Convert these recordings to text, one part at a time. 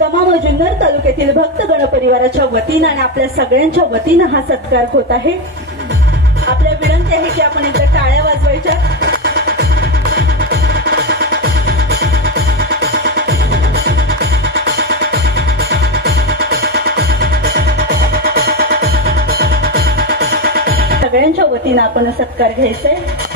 तमाम जुन्नर तालुक्यातील भक्त गण परिवाराच्या वतीनं आणि आपल्या सगळ्यांच्या वतीनं हा सत्कार होत आहे। आपल्या विनंती आहे की आपण एकदा टाळ्या वाजवायच्या। सगळ्यांच्या वतीनं आपण सत्कार घ्यायचा आहे।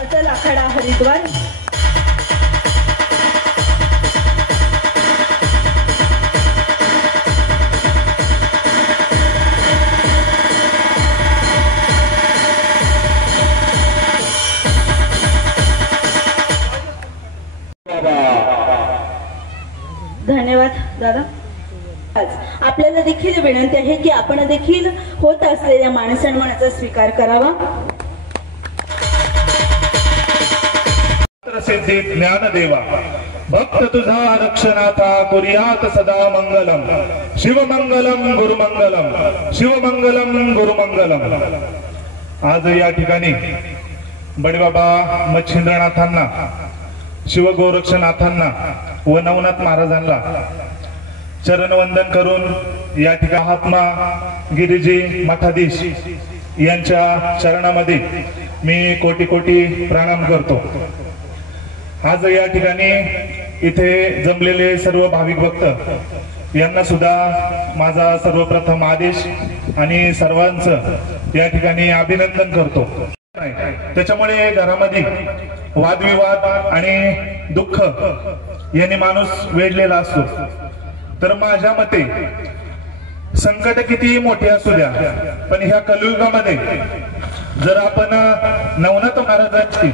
अचल आखाडा हरिद्वार धन्यवाद दादा। आपल्याला देखील विनंती आहे की आपण देखील होत असलेल्या मानसन्मानाचा स्वीकार करावा। सिद्धी ज्ञान देवा भक्त तुझा रक्षनाथा कुर्यात सदा मंगलम शिवमंगलम गुरुमंगलम शिवमंगलम गुरुमंगलम। आज या ठिकाणी बडीबाबा मच्छिंद्रनाथांना शिवगोरक्षनाथांना व नवनाथ महाराजांना चरणवंदन करून या ठिकाणी महात्मा गिरिजी मठाधीश यांच्या चरणामध्ये मी कोटी कोटी प्रणाम करतो। आज या ठिकाणी इथे जमलेले सर्व भाविक भक्त यांना सुद्धा माझा सर्वप्रथम आदेश आणि सर्वांचं या ठिकाणी अभिनंदन करतो। त्याच्यामुळे घरामध्ये वादविवाद आणि दुःख यांनी माणूस वेढलेला असतो। तर माझ्या मते संकट किती मोठे असू द्या पण ह्या कलियुगामध्ये जर आपण नवनाथ महाराजांची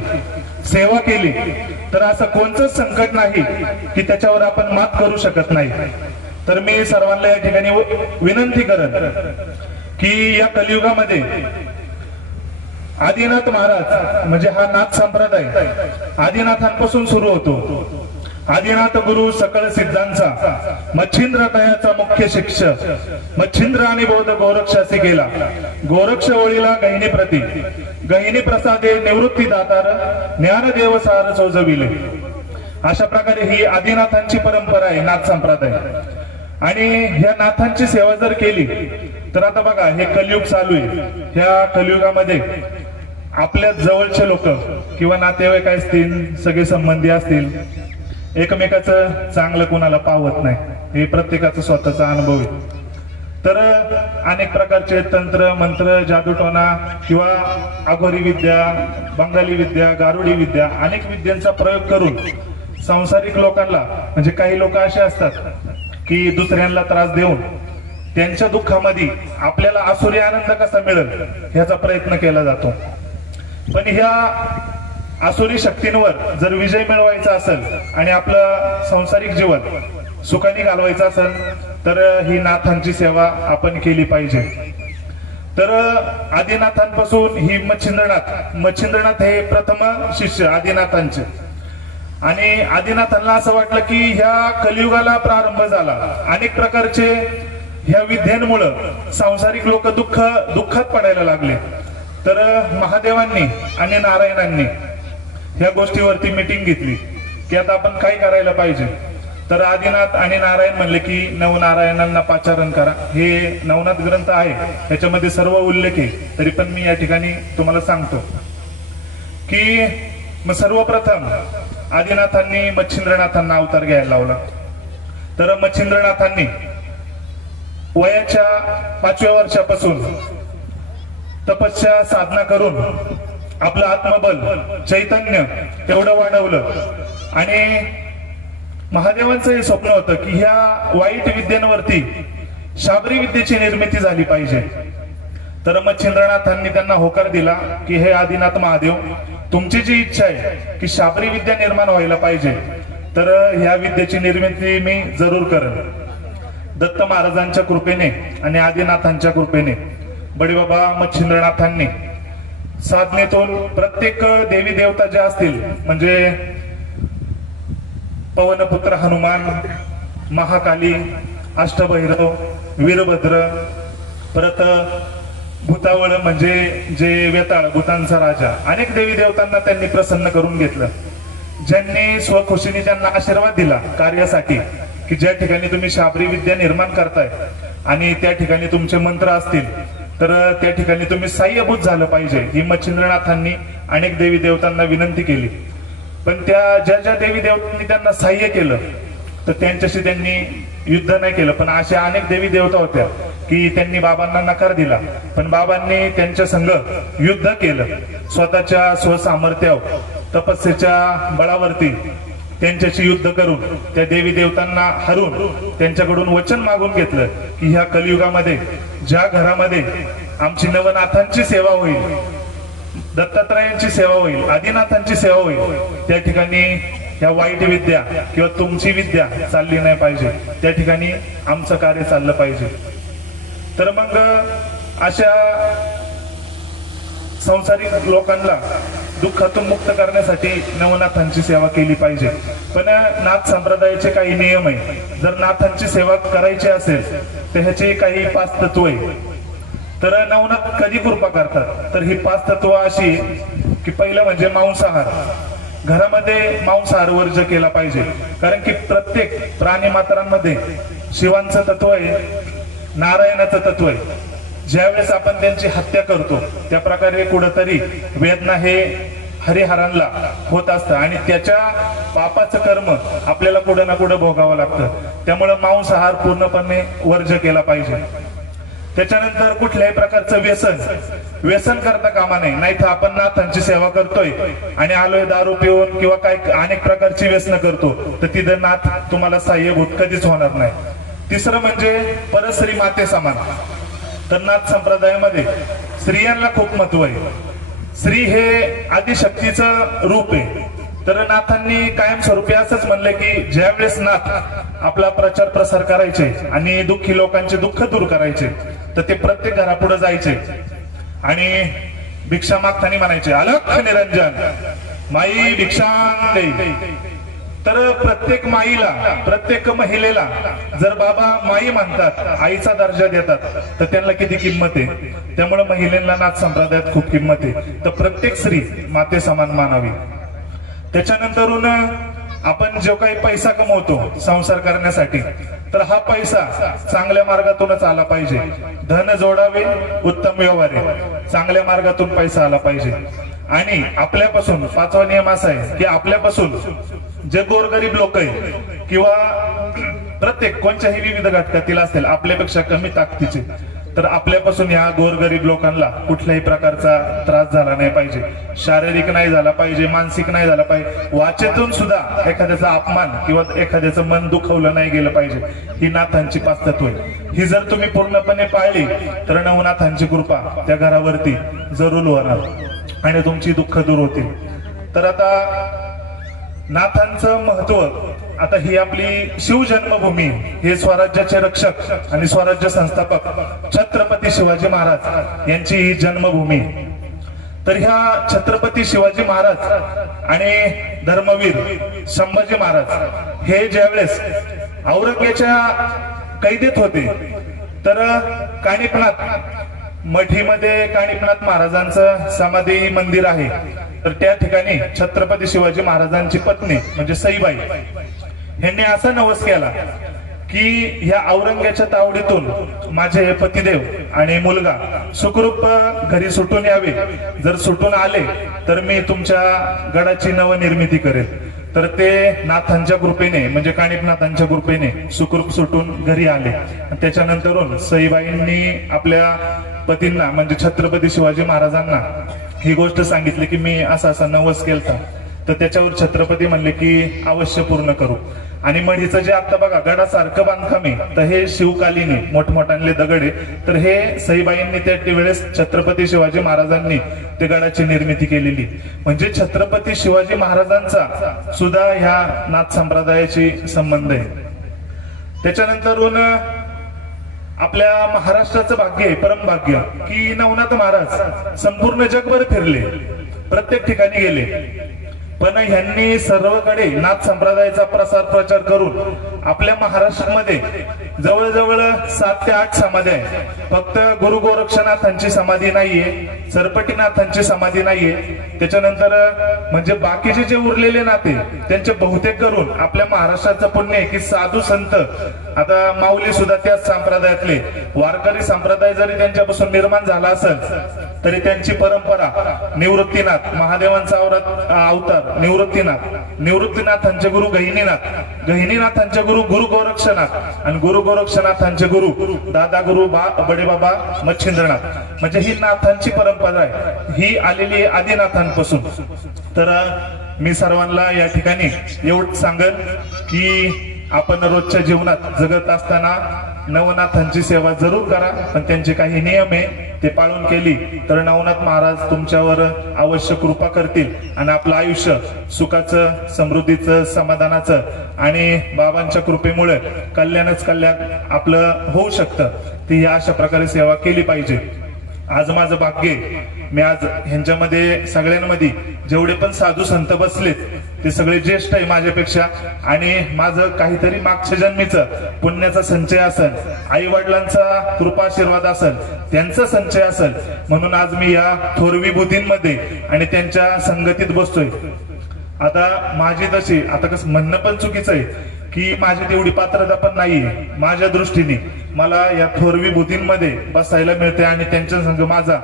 सेवा केली तर असं कोणतंच संकट नाही की त्याच्यावर आपण मात करू शकत नाही। तर मी सर्वांना या ठिकाणी विनंती करत की या कलियुगामध्ये आदिनाथ महाराज म्हणजे हा नाथ संप्रदाय आदिनाथांपासून सुरू होतो। आदिनाथ गुरु सकळ सिद्धांचा मच्छिंद्र तयाचा मुख्य शिक्षक मच्छिंद्र आणि बौद्ध गोरक्षासी गेला गोरक्ष ओळीला गहिनी प्रती गहिनी प्रसादे निवृत्ती दातार ज्ञानदेव सार सोजविले। अशा प्रकारे ही आदिनाथांची परंपरा आहे नाथ संप्रदाय। आणि ह्या नाथांची सेवा जर केली तर आता बघा हे कलियुग चालू आहे। ह्या कलियुगामध्ये आपल्या जवळचे लोक किंवा नातेवाईक असतील सगळे संबंधी असतील एकमेकाचं चांगलं कोणाला पावत नाही हे प्रत्येकाचा स्वतःचा अनुभव आहे। तर अनेक प्रकारचे तंत्र मंत्र जादूटोना किंवा अघोरी विद्या बंगाली विद्या गारुडी विद्या अनेक विद्यांचा प्रयोग करून सांसारिक लोकांना म्हणजे काही लोक असे असतात की दुसऱ्यांना त्रास देऊन त्यांच्या दुःखामध्ये आपल्याला आसुरी आनंद कसा मिळेल ह्याचा प्रयत्न केला जातो। पण ह्या आसुरी शक्तींवर जर विजय मिळवायचा असेल आणि आपलं सांसारिक जीवन सुखाने घालवायचं असेल तर ही नाथांची सेवा आपण केली पाहिजे। तर आदिनाथांपासून ही मच्छिंद्रनाथ हे प्रथम शिष्य आदिनाथांचे। आणि आदिनाथांना असं वाटलं की ह्या कलियुगाला प्रारंभ झाला अनेक प्रकारचे ह्या विद्यांमुळे सांसारिक लोक दुःखात पडायला लागले। तर महादेवांनी आणि नारायणांनी ह्या गोष्टीवरती मीटिंग घेतली की आता आपण काय करायला पाहिजे। तर आदिनाथ आणि नारायण म्हणले की नवनारायणांना पाचारण करा। हे नवनाथ ग्रंथ आहे याच्यामध्ये सर्व उल्लेख आहे तरी पण मी या ठिकाणी तुम्हाला सांगतो की मग सर्वप्रथम आदिनाथांनी मच्छिंद्रनाथांना अवतार घ्यायला लावला। तर मच्छिंद्रनाथांनी वयाच्या 5व्या वर्षापासून तपस्या साधना करून आपलं आत्मबल चैतन्य एवढं वाढवलं। आणि महादेवांचं हे स्वप्न होतं की ह्या वाईट विद्यांवरती शाबरी विद्येची निर्मिती झाली पाहिजे। तर मच्छिंद्रनाथांनी त्यांना होकार दिला की हे आदिनाथ महादेव तुमची जी इच्छा आहे की शाबरी विद्या निर्माण व्हायला पाहिजे तर ह्या विद्येची निर्मिती मी जरूर करेन। दत्त महाराजांच्या कृपेने आणि आदिनाथांच्या कृपेने बडीबाबा मच्छिंद्रनाथांनी साधनेतून प्रत्येक देवी देवता ज्या असतील म्हणजे पवनपुत्र हनुमान महाकाली अष्टभैरव, वीरभद्र, परत भूतावळ म्हणजे जे वेताळ, भूतांचा राजा, अनेक देवी देवतांना त्यांनी प्रसन्न करून घेतलं. ज्यांनी स्वखुशीने त्यांना आशीर्वाद दिला कार्यासाठी, की ज्या ठिकाणी तुम्ही शाबरी विद्या निर्माण करताय आणि त्या ठिकाणी तुमचे मंत्र असतील तर त्या ठिकाणी तुम्ही साह्यभूत झालं पाहिजे, ही मच्छिंद्रनाथांनी अनेक देवी देवतांना विनंती केली. पण त्या ज्या ज्या देवी देवतांनी त्यांना साह्य केलं तर त्यांच्याशी त्यांनी युद्ध नाही केलं. पण अशा अनेक देवी देवता होत्या की त्यांनी बाबांना नकार दिला, पण बाबांनी त्यांच्या संग युद्ध केलं. स्वतःच्या स्वसामर्थ्यावर, तपस्येच्या बळावरती त्यांच्याशी युद्ध करून त्या देवी देवतांना हरून त्यांच्याकडून वचन मागून घेतलं की ह्या कलियुगामध्ये ज्या घरामध्ये आमची नवनाथांची सेवा होईल, दत्तात्रयांची सेवा होईल, आदिनाथांची सेवा होईल, त्या ठिकाणी ह्या वाईट विद्या किंवा तुमची विद्या चालली नाही पाहिजे, त्या ठिकाणी आमचं कार्य चाललं पाहिजे. तर मग अशा संसारिक लोकांना दुःखातून मुक्त करण्यासाठी नवनाथांची सेवा केली पाहिजे. पण नाथ संप्रदायाचे काही नियम आहे. जर नाथांची सेवा करायची असेल तर ह्याची काही 5 तत्व आहे. तर नवनाथ कधी कृपा करतात, तर ही 5 तत्व अशी की पहिलं म्हणजे मांसाहार. घरामध्ये मांसाहार वर्ज्य केला पाहिजे, कारण की प्रत्येक प्राणी मात्रांमध्ये शिवांचं तत्व आहे, नारायणाचं तत्व आहे. ज्यावेळेस आपण त्यांची हत्या करतो त्या प्रकारे कुठंतरी वेदना हे हरिहरांना होत असतं आणि त्याच्या पापाचं कर्म आपल्याला कुठं ना कुठं भोगावं लागतं. त्यामुळे मांसाहार पूर्णपणे वर्ज्य केला पाहिजे. त्याच्यानंतर कुठल्याही प्रकारचं व्यसन करता कामा नये. नाही तर आपण नाथांची सेवा करतोय आणि आलोय दारू पिऊन किंवा काय अनेक प्रकारची व्यसन करतो तर तिथं नाथ तुम्हाला साह्यभूत कधीच होणार नाही. तिसरं म्हणजे परस्त्री माते समान. तर नाथ संप्रदायामध्ये स्त्रियांना खूप महत्व आहे. स्त्री हे आदिशक्तीचं रूप आहे. तर नाथांनी कायमस्वरूपी असंच म्हणलंय की ज्यावेळेस नाथ आपला प्रचार प्रसार करायचे आणि दुःखी लोकांचे दुःख दूर करायचे तर ते प्रत्येक घरापुढे जायचे आणि भिक्षा मागताना म्हणायचे, अलख निरंजन माई भिक्षां दे. तर प्रत्येक माईला, प्रत्येक महिलेला जर बाबा माई म्हणतात, आईचा दर्जा देतात, तर त्यांना किती किंमत आहे. त्यामुळे महिलांना नाथ संप्रदायात खूप किंमत आहे. तर प्रत्येक स्त्री माते समान मानावी. त्याच्यानंतरून आपण जो काही पैसा कमवतो संसार करण्यासाठी तर हा पैसा चांगल्या मार्गातूनच आला पाहिजे. धन जोडावे उत्तम व्यवहार, चांगल्या मार्गातून पैसा आला पाहिजे. आणि आपल्यापासून 5वा नियम असा आहे की आपल्यापासून जे गोरगरीब लोक आहे किंवा प्रत्येक कोणत्याही विविध घटकातील असतील आपल्यापेक्षा कमी ताकदीचे, तर आपल्यापासून या गोरगरीब लोकांना कुठल्याही प्रकारचा त्रास झाला नाही पाहिजे. शारीरिक नाही झाला पाहिजे, मानसिक नाही झाला पाहिजे, वाचेतून सुद्धा एखाद्याचा अपमान किंवा एखाद्याचं मन दुखवलं नाही गेलं पाहिजे. ही नाथांची 5 तत्व आहे. ही जर तुम्ही पूर्णपणे पाळली तर नवनाथांची कृपा त्या घरावरती जरूर होणार आणि तुमची दुःख दूर होतील. तर आता नाथांचं महत्व, आता ही आपली शिव जन्मभूमी, हे स्वराज्याचे रक्षक आणि स्वराज्य संस्थापक छत्रपती शिवाजी महाराज यांची ही जन्मभूमी. तर ह्या छत्रपती शिवाजी महाराज आणि धर्मवीर संभाजी महाराज हे ज्यावेळेस औरंगजेबाच्या कैदेत होते तर कानिफनाथ मठीमध्ये कानिफनाथ महाराजांचं समाधी मंदिर आहे. तर त्या ठिकाणी छत्रपती शिवाजी महाराजांची पत्नी म्हणजे सईबाई यांनी असा नवस केला की ह्या औरंगजेबाच्या तावडीतून माझे पतिदेव आणि मुलगा सुखरूप घरी सुटून यावे. जर सुटून आले तर मी तुमच्या गडाची नवनिर्मिती करेल. तर ते नाथांच्या कृपेने म्हणजे कानिफनाथांच्या कृपेने सुखरूप सुटून घरी आले. त्याच्यानंतरून सईबाईंनी आपल्या पतींना म्हणजे छत्रपती शिवाजी महाराजांना ही गोष्ट सांगितली की मी असा असा नवस केलता. तर त्याच्यावर छत्रपती म्हणले की अवश्य पूर्ण करू. आणि मढीचं जे आता बघा गडासारखं बांधकाम आहे तर हे शिवकालीन आहे, मोठमोठाले दगड आहे. तर हे सईबाईंनी त्या वेळेस छत्रपती शिवाजी महाराजांनी ते गडाची निर्मिती केलेली. म्हणजे छत्रपती शिवाजी महाराजांचा सुद्धा ह्या नाथ संप्रदायाशी संबंध आहे. त्याच्यानंतरून आपल्या महाराष्ट्राचं भाग्य आहे, परम भाग्य, की नवनाथ महाराज संपूर्ण जगभर फिरले, प्रत्येक ठिकाणी गेले. पण ह्यांनी सर्वकडे नाथ संप्रदायाचा प्रसार प्रचार करून आपल्या महाराष्ट्रामध्ये जवळजवळ 7 ते 8 समाधी आहे. फक्त गुरु गोरक्षनाथांची समाधी नाहीये, सरपटीनाथांची समाधी नाहीये. त्याच्यानंतर म्हणजे बाकीचे जे उरलेले नाते त्यांचे बहुतेक करून आपल्या महाराष्ट्राचं पुण्य आहे की साधू संत, आता माऊली सुद्धा त्याच संप्रदायातले, वारकरी संप्रदाय जरी त्यांच्यापासून निर्माण झाला असेल तरी त्यांची परंपरा निवृत्तीनाथ, महादेवांचा अवतार निवृत्तीनाथांचे गुरु गहिनीनाथांचे गुरु गुरु गोरक्षनाथ आणि गुरु गोरक्षनाथांचे गुरु दादा गुरु बडेबाबा मच्छिंद्रनाथ, म्हणजे ही नाथांची परंपरा आहे, ही आलेली आदिनाथांपासून. तर मी सर्वांना या ठिकाणी एवढंच सांगेन की आपण रोजच्या जीवनात जगत असताना नवनाथांची सेवा जरूर करा, पण त्यांचे काही नियम आहे ते पाळून केली तर नवनाथ महाराज तुमच्यावर अवश्य कृपा करतील आणि आपलं आयुष्य सुखाचं, समृद्धीचं, समाधानाचं आणि बाबांच्या कृपेमुळे कल्याणच कल्याण आपलं होऊ शकतं. ती अशा प्रकारे सेवा केली पाहिजे. आज माझं भाग्य, मी आज ह्यांच्यामध्ये सगळ्यांमध्ये जेवढे पण साधू संत बसलेत ते सगळे ज्येष्ठ आहे माझ्यापेक्षा, आणि माझं काहीतरी मागच्या जन्मीचं पुण्याचा संचय असेल, आई वडिलांचा कृपाशीर्वाद असेल, त्यांचा संचय असेल, म्हणून आज मी या थोर विभूतींमध्ये आणि त्यांच्या संगतीत बसतोय. आता माझी तशी, आता कसं म्हणणं पण चुकीचं आहे की माझी तेवढी पात्रता पण नाहीये, माझ्या दृष्टीने मला या थोर विभूतींमध्ये बसायला मिळते आणि त्यांच्या संग माझा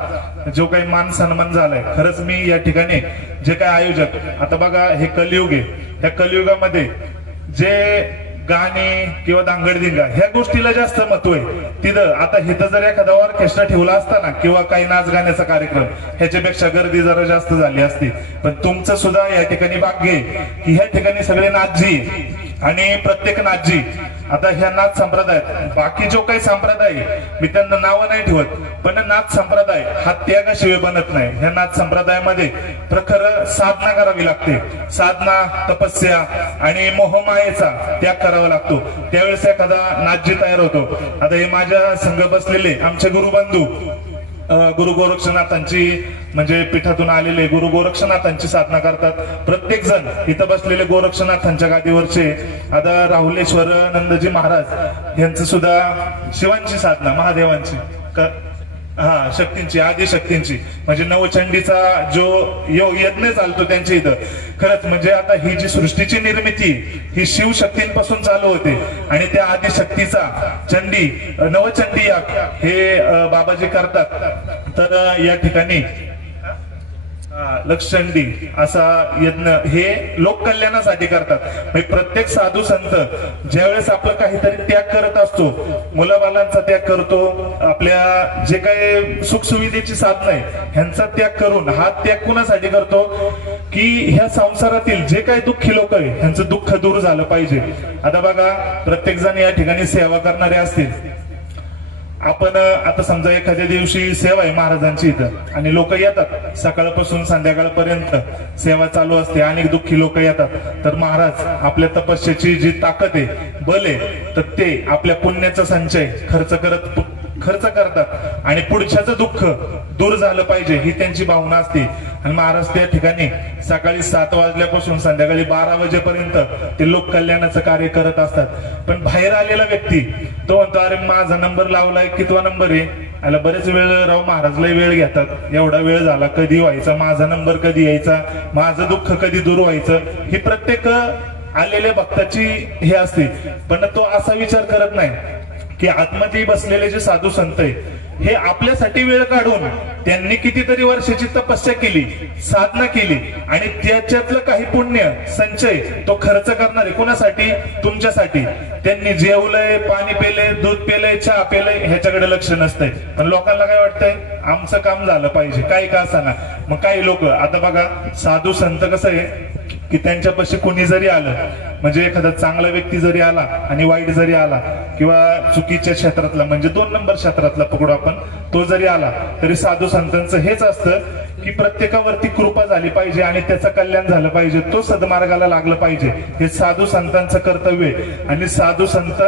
जो काही मान सन्मान झालाय. खरंच मी या ठिकाणी जे काही आयोजक, आता बघा हे कलियुग आहे, या कलियुगामध्ये जे गाणी किंवा दांगडदिंगा ह्या गोष्टीला जास्त महत्व आहे. तिथं आता हिथं जर एखादा ऑर्केस्ट्रा ठेवला असता ना किंवा काही नाच गाण्याचा कार्यक्रम, ह्याच्यापेक्षा गर्दी जरा जास्त झाली असती. पण तुमचं सुद्धा या ठिकाणी भाग्य आहे की ह्या ठिकाणी सगळे नाथजी आणि प्रत्येक नाथजी, आता ह्या नाथ संप्रदायात बाकी जो काही संप्रदाय मी त्यांना नावं नाही ठेवत, पण नाथ संप्रदाय हा त्यागाशिवाय बनत नाही. ह्या नाथ संप्रदायामध्ये प्रखर साधना करावी लागते, साधना, तपस्या आणि मोहमायेचा त्याग करावा लागतो. त्यावेळेस एखादा नाथजी तयार होतो. आता हे माझ्या संघ बसलेले आमचे गुरुबंधू गुरु गोरक्षनाथांची म्हणजे पीठातून आलेले गुरु गोरक्षनाथांची साधना करतात. प्रत्येक जण इथं बसलेले गोरक्षनाथांच्या गादीवरचे, आता राहुलेश्वर नंदजी महाराज यांचं सुद्धा शिवांची साधना, महादेवांची, शक्तींची, आदिशक्तींची, म्हणजे नवचंडीचा जो यज्ञ चालतो त्यांच्या इथं. खरंच म्हणजे आता ही जी सृष्टीची निर्मिती ही शिवशक्तींपासून चालू होते आणि त्या आदिशक्तीचा चंडी, नवचंडी हे बाबाजी करतात. तर या ठिकाणी लक्षचंडी असा यज्ञ हे लोक कल्याणासाठी करतात. प्रत्येक साधू संत ज्यावेळेस आपलं काहीतरी त्याग करत असतो, मुलाबालांचा त्याग करतो, आपल्या जे काही सुखसुविधेची साधनं आहे ह्यांचा त्याग करून, हा त्याग कुणासाठी करतो की ह्या संसारातील जे काही दुःखी लोक आहे ह्यांचं दुःख दूर झालं पाहिजे. आता बघा प्रत्येक जण या ठिकाणी सेवा करणारे असतील. आपण आता समजा एखाद्या दिवशी सेवा आहे महाराजांची इथं आणि लोक येतात, सकाळपासून संध्याकाळपर्यंत सेवा चालू असते, अनेक दुःखी लोक येतात. तर महाराज आपल्या तपस्येची जी ताकद आहे, बल आहे, तर ते आपल्या पुण्याचा संचय खर्च करतात आणि पुढच्याचं दुःख दूर झालं पाहिजे ही त्यांची भावना असते. आणि महाराज त्या ठिकाणी सकाळी 7 वाजल्यापासून संध्याकाळी 12 वाजेपर्यंत ते लोक कल्याणाचं कार्य करत असतात. पण बाहेर आलेला व्यक्ती तो म्हणतो, अरे माझा नंबर लावलाय, कितवा नंबर आहे, आला बरेच वेळ राव, महाराजला वेळ घेतात, एवढा वेळ झाला, कधी व्हायचा माझा नंबर, कधी यायचा, माझं दुःख कधी दूर व्हायचं, ही प्रत्येक आलेल्या भक्ताची हे असते. पण तो असा विचार करत नाही की आतमध्ये बसलेले जे साधू संत आहे हे आपल्यासाठी वेळ काढून त्यांनी कितीतरी वर्षाची तपस्या केली, साधना केली आणि त्याच्यातलं काही पुण्य संचय तो खर्च करणारे कुणासाठी? तुमच्यासाठी. त्यांनी जेवलंय, पाणी पेलंय, दूध पेलंय, चहा पेलंय, ह्याच्याकडे लक्ष नसतंय. पण लोकांना काय वाटतंय, आमचं काम झालं पाहिजे, काही का असाना. मग काही लोक आता बघा साधू संत कसं आहे की त्यांच्यापाशी कोणी जरी आलं, म्हणजे एखादा चांगला व्यक्ती जरी आला आणि वाईट जरी आला किंवा चुकीच्या क्षेत्रातला म्हणजे 2 नंबर क्षेत्रातला पकडू आपण, तो जरी आला तरी साधू संतांचं हेच असतं की प्रत्येकावरती कृपा झाली पाहिजे आणि त्याचं कल्याण झालं पाहिजे, तो सद्मार्गाला लागलं पाहिजे. हे साधू संतांचं कर्तव्य आहे. आणि साधू संत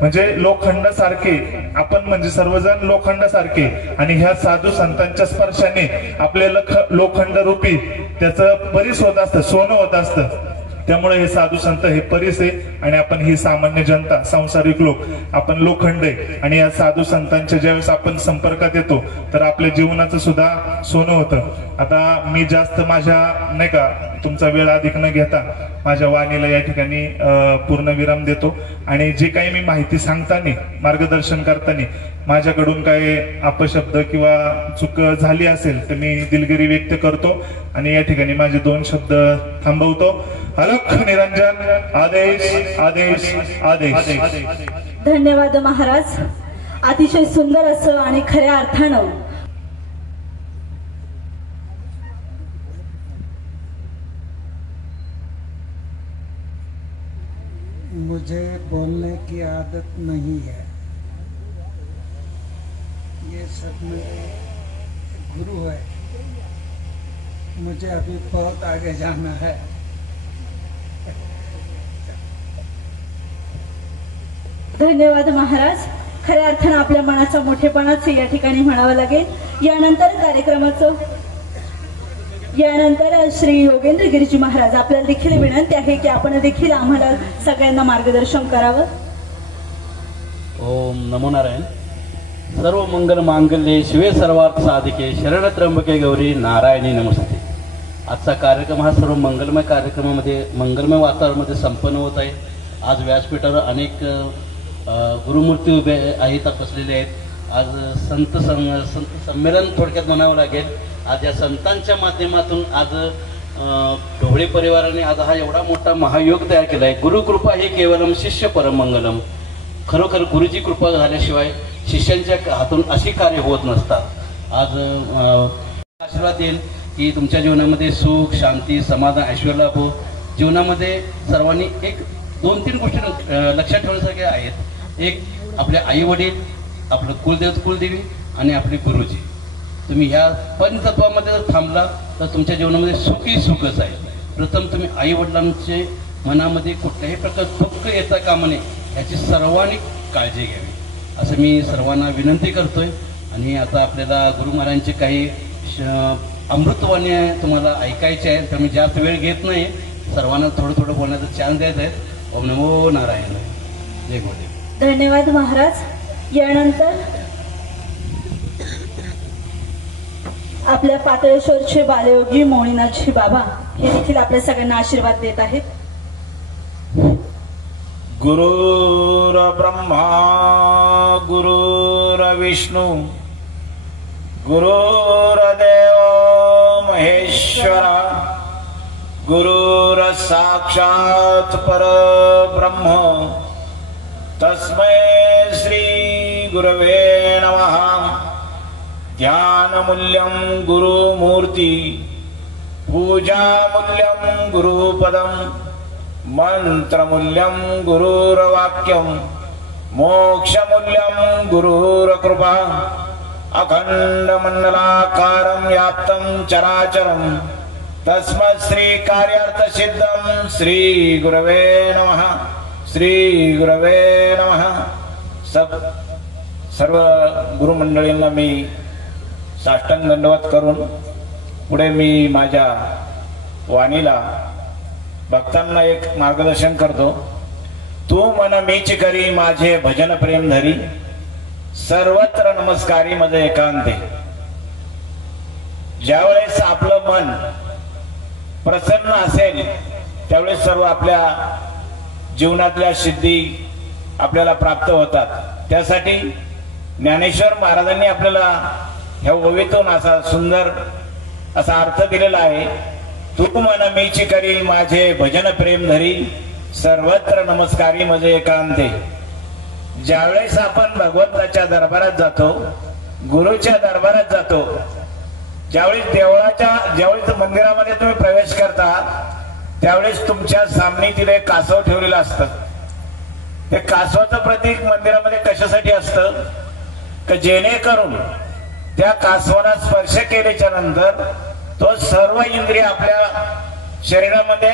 म्हणजे लोखंडासारखे, आपण म्हणजे सर्वजण लोखंडासारखे, आणि ह्या साधू संतांच्या स्पर्शाने आपले लोखंड रूपी त्याचं परीस होत असतं, सोनं होत असतं. त्यामुळे हे साधू संत हे परीस आहे आणि आपण ही सामान्य जनता, सांसारिक लोक, आपण लोखंड आहे. आणि या साधू संतांच्या ज्यावेळेस आपण संपर्कात येतो तर आपल्या जीवनाचं सुद्धा सोनं होतं. आता मी जास्त माझ्या नाही का तुमचा वेळ अधिक न घेता माझ्या वाणीला या ठिकाणी पूर्ण विराम देतो. आणि जे काही मी माहिती सांगताना, मार्गदर्शन करताना माझ्याकडून काही अपशब्द किंवा चूक झाली असेल तर मी दिलगिरी व्यक्त करतो आणि या ठिकाणी माझे 2 शब्द थांबवतो. अलख निरंजन. आदेश आदेश आदेश. धन्यवाद महाराज. अतिशय सुंदर असं आणि खऱ्या अर्थानं मुझे बोलने की आदत नहीं है, ये सब मेरे गुरु है, मुझे अभी बहुत आगे जाना है. धन्यवाद महाराज. खऱ्या अर्थानं आपल्या मनाचा मोठेपणाच या ठिकाणी म्हणावं लागेल. यानंतर श्री योगेंद्र गिरीजी महाराज आपल्याला देखील विनंती आहे की आपण देखील आम्हाला सगळ्यांना मार्गदर्शन करावं. ओम नमो नारायण. सर्व मंगल मांगल्ये शिवे सर्वार्थ साधिके शरण त्र्यंबके गौरी नारायणी नमस्ते. आजचा कार्यक्रम हा सर्व मंगलमय कार्यक्रमामध्ये मंगलमय वातावरणामध्ये संपन्न होत आहे. आज व्यासपीठावर अनेक गुरुमूर्ती उभे आहेत, बसलेले आहेत. आज संत संमेलन थोडक्यात म्हणावं लागेल. आज या संतांच्या माध्यमातून आज ढोळे परिवाराने आज हा एवढा मोठा महायोग तयार केला आहे. गुरुकृपा ही केवलम शिष्य परमंगलम. खरोखर गुरुजी कृपा झाल्याशिवाय शिष्यांच्या हातून अशी कार्य होत नसतात. आज आशीर्वाद येईल की तुमच्या जीवनामध्ये सुख, शांती, समाधान, ऐश्वर्य लाभो. जीवनामध्ये सर्वांनी एक 2-3 गोष्टी लक्षात ठेवण्यासारख्या आहेत. एक आपले आई वडील, आपलं कुलदेवत कुलदेवी आणि आपले गुरुजी. तुम्ही ह्या पंचतत्वामध्ये जर थांबला तर तुमच्या जीवनामध्ये सुखी सुखच आहे. प्रथम तुम्ही आई वडिलांचे मनामध्ये कुठल्याही प्रकार दुःख येता कामा नये याची सर्वांनी काळजी घ्यावी असं मी सर्वांना विनंती करतोय. आणि आता आपल्याला गुरु महाराजांचे काही अमृतवाणी तुम्हाला ऐकायचे आहे, तर मी जास्त वेळ घेत नाही. सर्वांना थोडं थोडं बोलण्याचा चान्स द्यायचा आहे. ओम नमो नारायण. जय गुरुदेव. धन्यवाद महाराज. यानंतर आपल्या पातळेश्वरचे बालयोगी मोनिनाथजी बाबा हे देखील आपल्या सगळ्यांना आशीर्वाद देत आहेत. गुरुर ब्रह्मा गुरुर विष्णू गुरुर्देव महेश्वरा गुरुर साक्षात परब्रह्म तस्मै श्री गुरवे नमः. ध्यानमूल्यं गुरुमूर्ति पूजामूल्यं गुरुपदं मंत्रमूल्यं गुरुर्वाक्यं मोक्षमूल्यं गुरुर्कृपा. अखंडमंडलाकारं व्याप्तं चराचरं तस्मै श्री कार्यार्थसिद्धं श्री गुरवे नमः. श्री गुरवे नमः. सर्व गुरुमंडळींना मी साष्टांग दंडवत करून पुढे मी माझ्या वाणीला भक्तांना एक मार्गदर्शन करतो. तू मन मीच करी माझे भजन प्रेम धरी सर्वत्र नमस्कारी मध्ये एकांते. ज्यावेळेस आपलं मन प्रसन्न असेल त्यावेळेस सर्व आपल्या जीवनातल्या सिद्धी आपल्याला प्राप्त होतात. त्यासाठी ज्ञानेश्वर महाराजांनी आपल्याला ह्या ओवीतून असा सुंदर असा अर्थ दिलेला आहे. तू मन मीची करी माझे भजन प्रेम धरी सर्वत्र नमस्कारी मध्ये एकांते. ज्यावेळेस आपण भगवंताच्या दरबारात जातो, गुरुच्या दरबारात जातो, ज्यावेळेस मंदिरामध्ये तुम्ही प्रवेश करता त्यावेळेस तुमच्या सामने तिथे कासव ठेवलेलं असतं. ते कासवाचं प्रतीक मंदिरामध्ये कशासाठी असतं की जेणेकरून त्या कासवाला स्पर्श केल्याच्या नंतर तो सर्व इंद्रिय आपल्या शरीरामध्ये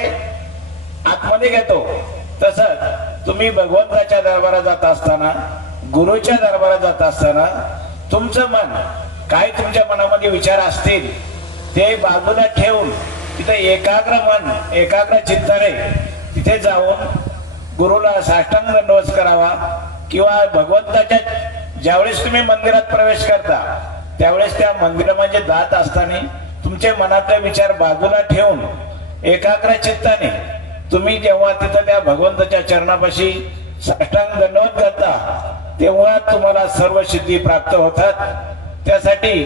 आतमध्ये घेतो. तसंच तुम्ही भगवंताच्या दरबारात जात असताना, गुरुच्या दरबारात जात असताना तुमचं मन काय तुमच्या मनामध्ये विचार असतील ते बाजूला ठेवून तिथे एकाग्र मन एकाग्र चित्ताने तिथे जाऊन गुरुला साष्टांग दंडवत करावा किंवा भगवंताच्या ज्यावेळेस तुम्ही मंदिरात प्रवेश करता त्यावेळेस त्या मंदिरामध्ये जात असताना तुमचे मनातले विचार बाजूला ठेवून एकाग्र चित्ताने तुम्ही जेव्हा तिथं त्या भगवंताच्या चरणापाशी साष्टांग दंडवत करता तेव्हा तुम्हाला सर्व सिद्धी प्राप्त होतात। त्यासाठी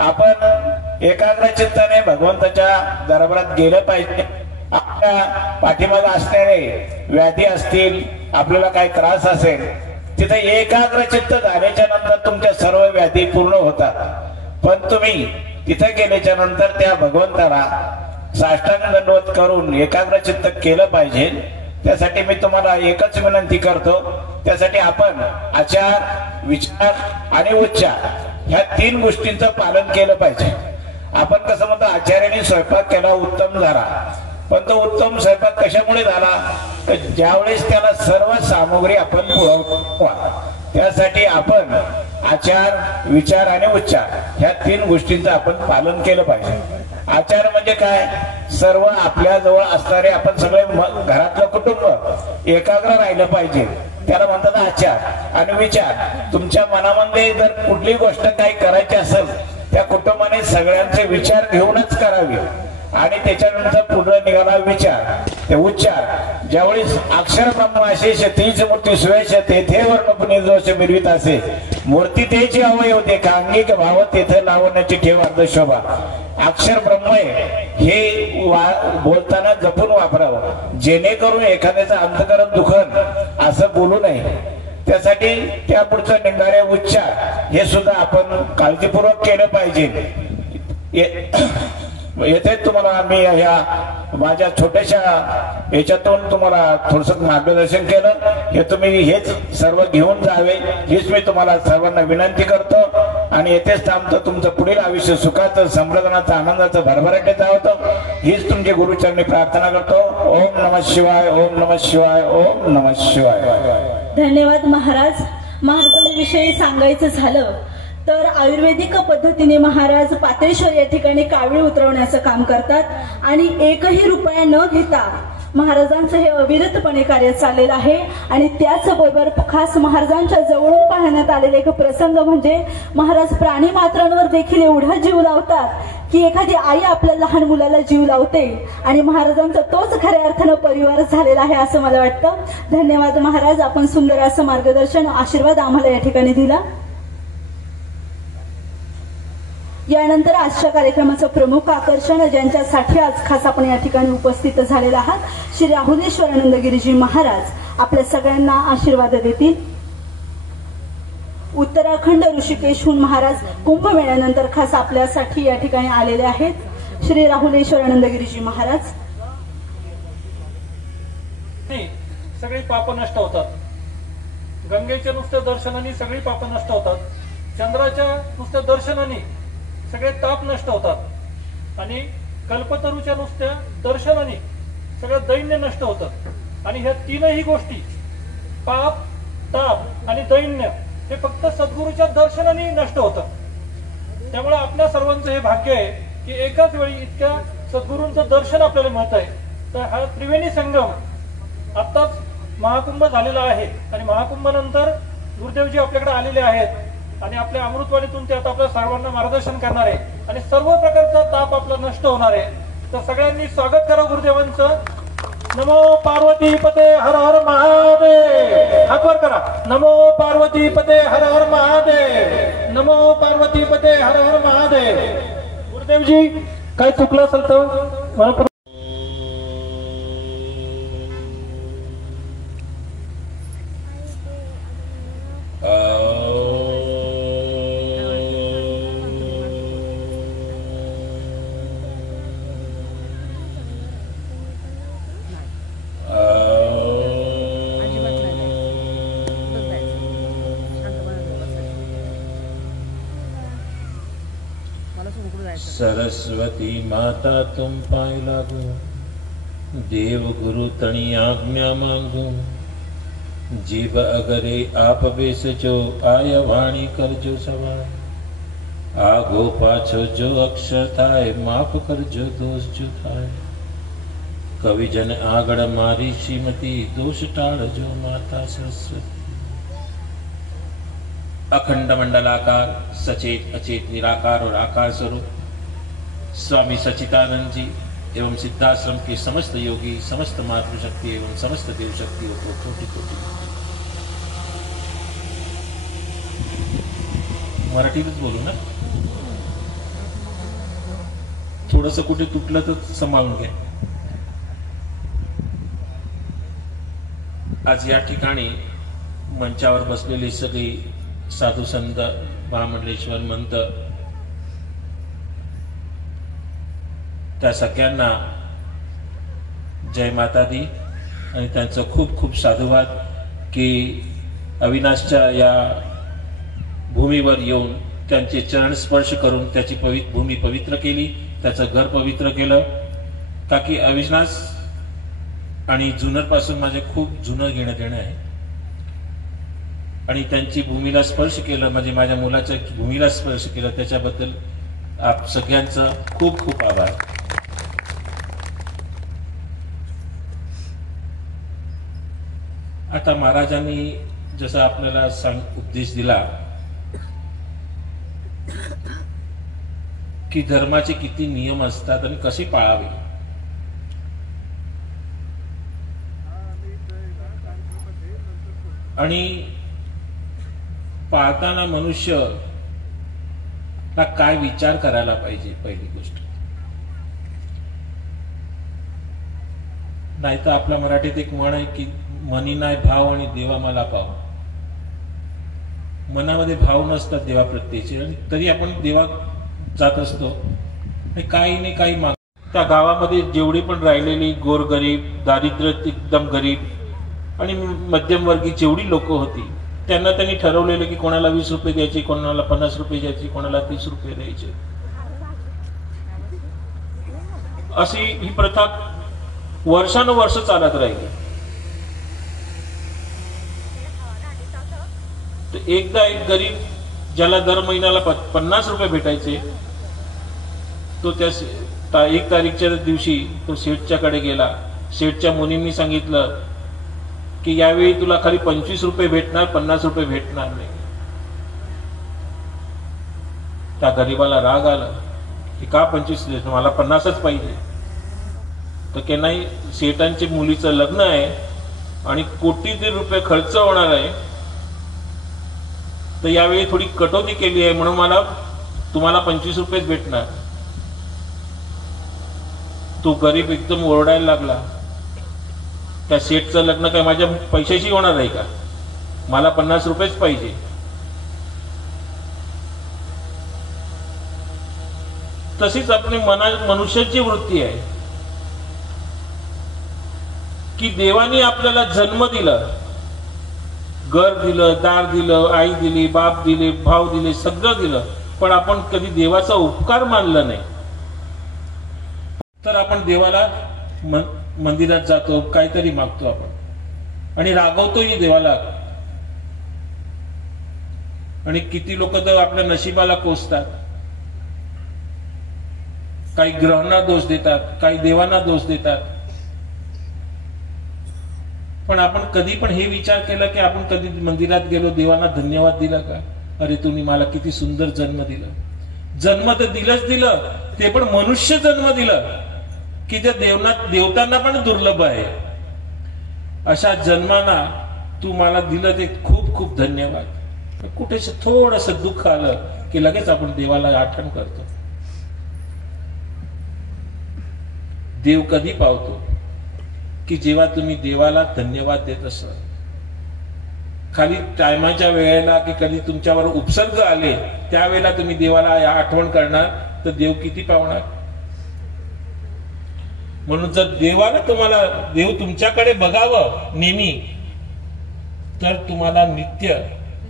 आपण एकाग्र चित्ताने भगवंताच्या दरबारात गेलं पाहिजे। आपल्या पाठीमागे असणारे व्याधी असतील, आपल्याला काही त्रास असेल, तिथे एकाग्र चित्त झाल्याच्या नंतर तुमच्या सर्व व्याधी पूर्ण होतात। पण तुम्ही तिथे गेल्याच्या नंतर त्या भगवंताला साष्टांग दंडवत करून एकाग्र चित्त केलं पाहिजे। त्यासाठी मी तुम्हाला एकच विनंती करतो, त्यासाठी आपण आचार, विचार आणि उच्चार ह्या 3 गोष्टींचं पालन केलं पाहिजे। आपण कसं म्हणतो आचार्याने स्वयंपाक केला उत्तम झाला, पण तो उत्तम स्वयंपाक कशामुळे झाला तर ज्यावेळेस त्याला सर्व सामग्री आपण पुरवतो। त्यासाठी आपण आचार, विचार आणि उच्चार ह्या 3 गोष्टींचं आपण पालन केलं पाहिजे। आचार म्हणजे काय, सर्व आपल्या जवळ असणारे आपण सगळे घरातलं कुटुंब एकाग्र राहिलं पाहिजे, त्याला म्हणतात आचार। आणि विचार, तुमच्या मनामध्ये जर कुठली गोष्ट काही करायची असेल त्या कुटुंबाने सगळ्यांचे विचार घेऊनच करावे। आणि त्याच्यानंतर पुढे निघाला विचार, ते उच्चार। ज्यावेळेस अक्षर ब्रह्म अशेष तीच मूर्ती सुयश तेथे वर्णपुणे जोश मिरवित असे, मूर्ती तेची अवयव देखा अंगिक भाव तेथे लावण्याची ठेव अर्ध शोभा। अक्षर ब्रह्म हे बोलताना जपून वापरावं, जेणेकरून एखाद्याचं अंतकरण दुखन असं बोलू नये। त्यासाठी त्या पुढचं निघणारे उच्चार हे सुद्धा आपण काळजीपूर्वक केलं पाहिजे। येथे तुम्हाला आम्ही ह्या माझ्या छोट्याशा याच्यातून तुम्हाला थोडस मार्गदर्शन केलं, हे तुम्ही हेच सर्व घेऊन जावे हीच मी तुम्हाला सर्वांना विनंती करतो। आणि येथेच थांबतो, तुमचं पुढील आयुष्य सुखाचं, समाधानाचं, आनंदाचं, भरभराटीचं होतं हीच तुमची गुरुचरणी प्रार्थना करतो। ओम नमः शिवाय, ओम नमः शिवाय, ओम नमः शिवाय। धन्यवाद महाराज। महाराजांविषयी सांगायचं झालं तर आयुर्वेदिक पद्धतीने महाराज पात्रेश्वर या ठिकाणी कावीळ उतरवण्याचं काम करतात आणि 1ही रुपया न घेता महाराजांचं हे अविरतपणे कार्य चाललेलं आहे। आणि त्याचबरोबर खास महाराजांच्या जवळून पाहण्यात आलेले एक प्रसंग म्हणजे महाराज प्राणी मात्रांवर देखील एवढा जीव लावतात की एखादी आई आपल्या लहान मुलाला जीव लावते आणि महाराजांचा तोच खऱ्या अर्थानं परिवार झालेला आहे असं मला वाटतं। धन्यवाद महाराज, आपण सुंदर असं मार्गदर्शन, आशीर्वाद आम्हाला या ठिकाणी दिला। यानंतर आजच्या कार्यक्रमाचं प्रमुख आकर्षण, ज्यांच्यासाठी आज खास आपण या ठिकाणी उपस्थित झालेला आहात, श्री राहुलेश्वरानंद गिरीजी महाराज आपल्या सगळ्यांना आशीर्वाद देतील। उत्तराखंड ऋषिकेशहून महाराज कुंभमेळ्यानंतर खास आपल्यासाठी या ठिकाणी आलेले आहेत श्री राहुलेश्वरानंद गिरीजी महाराज। सगळी पाप नष्ट होतात, गंगेच्या नुसत्या दर्शनाने सगळी पाप नष्ट होतात, चंद्राच्या नुसत्या दर्शनाने सगळे ताप नष्ट होतात आणि कल्पतरूच्या नुसत्या दर्शनाने सगळं दैन्य नष्ट होतं। आणि ह्या 3ही गोष्टी पाप, ताप आणि दैन्य हे फक्त सद्गुरूच्या दर्शनाने नष्ट होतं। त्यामुळे आपल्या सर्वांचं हे भाग्य आहे की एकाच वेळी इतक्या सद्गुरूंचं दर्शन आपल्याला मिळत आहे। तर हा त्रिवेणी संगम आत्ताच महाकुंभ झालेला आहे आणि महाकुंभानंतर गुरुदेवजी आपल्याकडे आलेले आहेत आणि आपल्या अमृतवाणीतून ते आता आपल्या सर्वांना मार्गदर्शन करणार आहे आणि सर्व प्रकारचा ताप आपला नष्ट होणार आहे। तर सगळ्यांनी स्वागत करा गुरुदेवांचं। नमो पार्वती पते हर हर महादेव, हात वर करा। नमो पार्वती पते हर हर महादेव, नमो पार्वती पते हर हर महादेव। गुरुदेवजी काय चुकलं असेल तर मला सरस्वती माता तुम पाय लागो, देव गुरु तणी आज्ञा मांगो, जीव अगरे आप बेस जो आय वाणी कर जो सवार, आगो पाछो जो अक्षर थाय माफ करजो दोष जो थाय कविजन आगळ मारी श्रीमती दोष टाळजो माता सरस्वती। अखंड मंडलाकार सचेत अचेत निराकार और आकार स्वरूप स्वामी सच्चिदानंद जी एवं सिद्धाश्रम के समस्त योगी, समस्त मातृशक्ति एवं समस्त देव शक्ति को कोटि कोटि। मराठीतच बोलू ना, थोडस कुठे तुटलं तर सांभाळून घ्या। आज या ठिकाणी मंचावर बसलेली सगळी साधू संत, महामंडलेश्वर मंत, त्या सगळ्यांना जय माता दी आणि त्यांचं खूप खूप साधुवाद की अविनाशच्या या भूमीवर येऊन त्यांचे चरण स्पर्श करून त्याची भूमी पवित्र केली, त्याचं घर पवित्र केलं। का की अविनाश आणि जुन्नर पासून माझे खूप जुनं घेणं देणं आहे आणि त्यांची भूमीला स्पर्श केलं, म्हणजे माझ्या मुलाच्या भूमीला स्पर्श केलं, त्याच्याबद्दल आप सगळ्यांचं खूप खूप आभार। आता महाराजांनी जसा आपल्याला उपदेश दिला की धर्माचे किती नियम असतात आणि कसे पाळावे, आणि पाळताना मनुष्य हा काय विचार करायला पाहिजे। पहिली गोष्ट, नाही तर आपल्या मराठीत एक म्हण आहे की मनी नाही भाव आणि देवा मला पाव। मनामध्ये भाव नसतात देवा प्रत्येचे, आणि तरी आपण देवा जात असतो, काही नाही काही माग। त्या गावामध्ये जेवढी पण राहिलेली गोरगरीब, दारिद्र्य एकदम गरीब आणि मध्यमवर्गीय जेवढी लोक होती, त्यांना त्यांनी ठरवलेलं की कोणाला 20 रुपये द्यायचे, कोणाला 50 रुपये द्यायचे, कोणाला 30 रुपये द्यायचे। अशी ही प्रथा वर्षानुवर्ष चालत राहिली। तर एकदा एक गरीब ज्याला दर महिन्याला 50 रुपये भेटायचे, तो त्या 1 तारीखच्या दिवशी तो शेठच्याकडे गेला। शेठच्या मुनींनी सांगितलं की यावेळी तुला खाली 25 रुपये भेटणार, 50 रुपये भेटणार नाही। त्या गरीबाला राग आला की का 25 देत, मला 50च पाहिजे। तर की नाही, शेठांच्या मुलीचं लग्न आहे आणि कोटीचे रुपये खर्च होणार आहे, तर यावेळी थोडी कटौती केली आहे म्हणून मला तुम्हाला 25 रुपयेच भेटणार। तो गरीब एकदम ओरडायला लागला, त्या शेठचं लग्न काय माझ्या पैशाशी होणार आहे का, मला 50 रुपयेच पाहिजे। तशीच आपली मनुष्याची वृत्ती आहे की देवाने आपल्याला जन्म दिला, घर दिलं, दार दिलं, आई दिली, बाप दिले, भाव दिले, सगळं दिलं, पण आपण कधी देवाचा उपकार मानला नाही। तर आपण देवाला मंदिरात जातो, काहीतरी मागतो आपण आणि रागवतोही देवाला, आणि किती लोक तर आपल्या नशिबाला कोसतात, काही ग्रहांना दोष देतात, काही देवांना दोष देतात। पण आपण कधी पण हे विचार केला की आपण कधी मंदिरात गेलो, देवांना धन्यवाद दिला का, अरे तुम्ही मला किती सुंदर जन्म दिला। जन्म तर दिलंच दिलं, ते पण मनुष्य जन्म दिलं की जे देवतांना पण दुर्लभ आहे। अशा जन्माना तू मला दिलं ते खूप खूप धन्यवाद। कुठेच थोडस दुःख आलं की लगेच आपण देवाला आठवण करतो। देव कधी पावतो की जेव्हा तुम्ही देवाला धन्यवाद देत असाल। खाली टायमाच्या वेळेला की कधी तुमच्यावर उपसर्ग आले त्यावेळेला तुम्ही देवाला आठवण करणार तर देव किती पावणार। म्हणून जर देव तुमच्याकडे बघावं नेहमी, तर तुम्हाला नित्य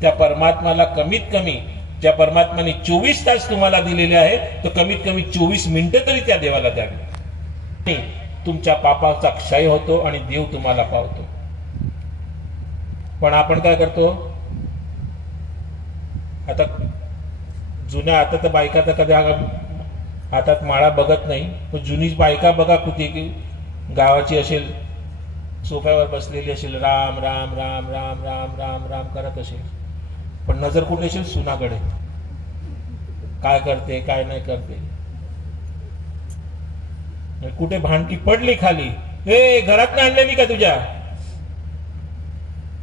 त्या परमात्म्याला कमीत कमी, ज्या परमात्म्याने 24 तास तुम्हाला दिलेले आहे, तर कमीत कमी 24 मिनिटं तरी त्या देवाला द्यावी। तुमच्या पापाचा क्षय होतो आणि देव तुम्हाला पावतो। पण आपण काय करतो, आता जुन्या आता तर बायका तर कधी हातात माळा बघत नाही, पण जुनी बायका बघा कुठे की गावाची असेल सोफ्यावर बसलेली असेल, राम राम राम राम राम राम राम करत असेल, पण नजर कुठे असेल सुनाकडे, काय करते काय नाही करते. कुठे भांडकी पडली खाली, हे घरात नाही आणलेली का तुझ्या,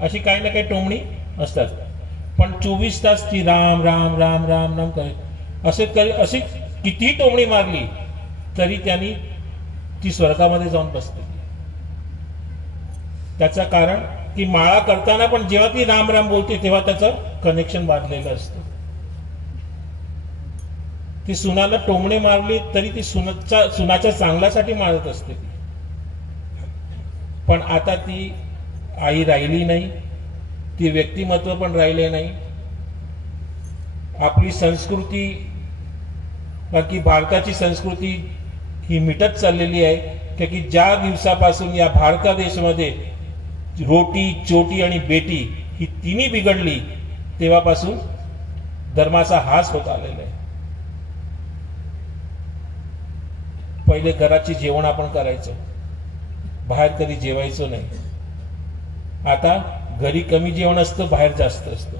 अशी काही ना काही टोमणी असतात. पण 24 तास ती राम राम राम राम राम करे. अशी किती टोमणी मारली तरी त्यांनी ती स्वर्गामध्ये जाऊन बसते. त्याचं कारण की माळा करताना पण जेव्हा ती राम राम बोलते तेव्हा त्याचं कनेक्शन बांधलेलं असतं. ती सुनाला टोमणे मारली तरी ती सुनाच्या चांगल्यासाठी मारत असते. पण आता ती आई राहिली नाही, ती व्यक्तिमत्व पण राहिले नाही. आपली संस्कृती, बाकी भारताची संस्कृती ही मिटत चाललेली आहे. की ज्या दिवसापासून या भारत देशामध्ये रोटी चोटी आणि बेटी ही तिन्ही बिघडली तेव्हापासून धर्माचा हास होत आलेला आहे. पहिले घराची जेवण आपण करायचं, बाहेर कधी जेवायचो नाही. आता घरी कमी जेवण असतं, बाहेर जास्त असतं.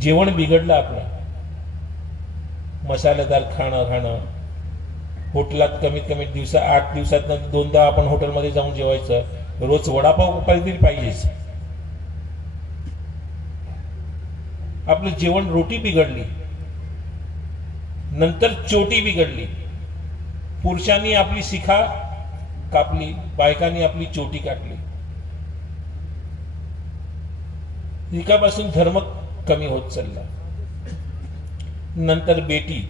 जेवण बिघडलं आपलं. मसालेदार खाणं, होटलात कमीत कमी 8 दिवसात 2दा आपण हॉटेलमध्ये जाऊन जेवायचं. रोज वडापाव तरी पाहिजेच. आपलं जेवण, रोटी बिघडली, नंतर चोटी बिघडली. पुरुषांनी आपली शिखा कापली, बायकांनी आपली चोटी काढली. शिखापासून धर्म कमी होत चालला. नंतर बेटी,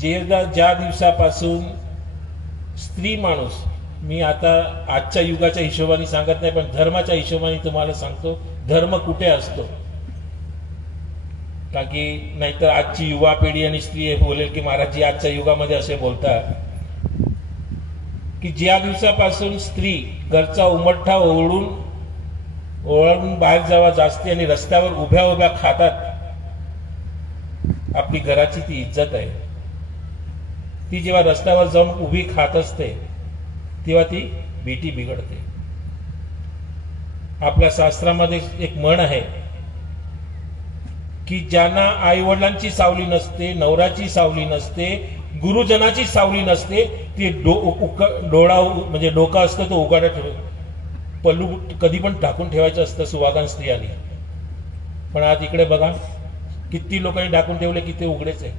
ज्या दिवसापासून स्त्री माणूस, मी आता आजच्या युगाच्या हिशोबाने सांगत नाही पण धर्माच्या हिशोबाने तुम्हाला सांगतो, धर्म कुठे असतो. का की नाहीतर आजची युवा पिढी आणि स्त्री बोलेल की महाराजजी आजच्या युगामध्ये असे बोलतात की ज्या दिवसापासून स्त्री घरचा उमठा ओळून बाहेर जावा जास्ती आणि रस्त्यावर उभ्या उभ्या खातात, आपली घराची ती इज्जत आहे. ती जेव्हा रस्त्यावर जाऊन उभी खात असते तेव्हा ती बेटी बिघडते. आपल्या शास्त्रामध्ये एक म्हण आहे की ज्यांना आई वडिलांची सावली नसते, नवऱ्याची सावली नसते, गुरुजनाची सावली नसते, ते डोळा म्हणजे डोका असतं तो उघडा पल्लू कधी पण टाकून ठेवायचं असतं सुवागन स्त्रियांनी. पण आज इकडे बघा किती लोकांनी टाकून ठेवले की ते उघडेच आहे.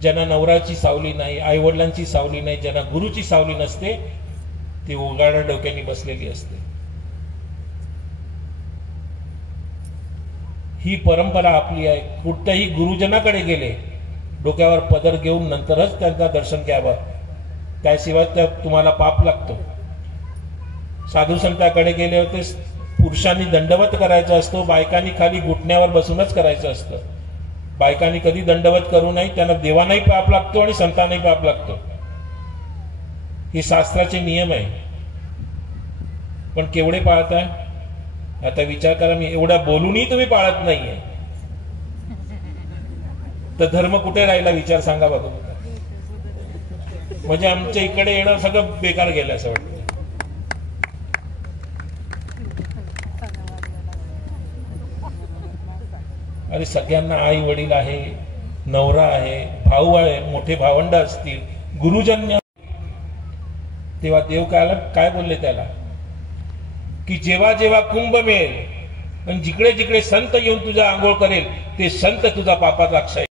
ज्यांना नवऱ्याची सावली नाही, आई वडिलांची सावली नाही, ज्यांना गुरुची सावली नसते, ती उघड्या डोक्याने बसलेली असते. ही परंपरा आपली आहे. कुठल्याही गुरुजनाकडे गेले डोक्यावर पदर घेऊन नंतरच त्यांचा दर्शन घ्यावं, त्याशिवाय त्या तुम्हाला पाप लागतो. साधू संतांकडे गेले होते, पुरुषांनी दंडवत करायचा असतो, बायकांनी खाली घुटण्यावर बसूनच करायचं असतं. बायकांनी कधी दंडवत करू नये, त्यांना देवानाही पाप लागतो आणि संतांनाही पाप लागतो. हे शास्त्राचे नियम आहे. पण केवढे पाळताय आता विचार करा. मी एवढा बोलूनही तुम्ही पाळत नाहीये तर धर्म कुठे राहिला विचार सांगा बघू. म्हणजे आमच्या इकडे येणं सगळं बेकार गेलं असं वाटतं. अरे सगळ्यांना आई वडील आहे, नवरा आहे, भाऊ आहे, मोठे भावंड असतील, गुरुजन्य. तेव्हा देव काय बोलले त्याला की जेव्हा जेव्हा कुंभ मिळेल आणि जिकडे जिकडे संत येऊन तुझा आंघोळ करेल ते संत तुझा पापाचा अक्षय